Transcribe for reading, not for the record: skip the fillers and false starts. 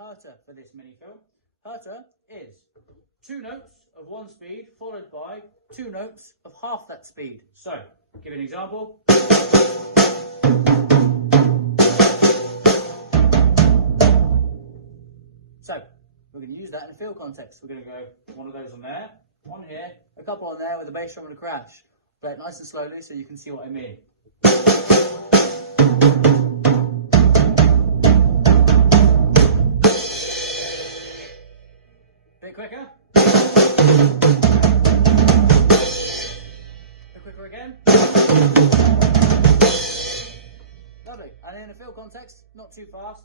Herta for this mini fill. Herta is 2 notes of 1 speed followed by 2 notes of half that speed. So, give you an example. So, we're going to use that in a fill context. We're going to go one of those on there, one here, a couple on there with a bass drum and a crash. Play it nice and slowly so you can see what I mean. Bit quicker. Bit quicker again. Lovely. And in a fill context, not too fast.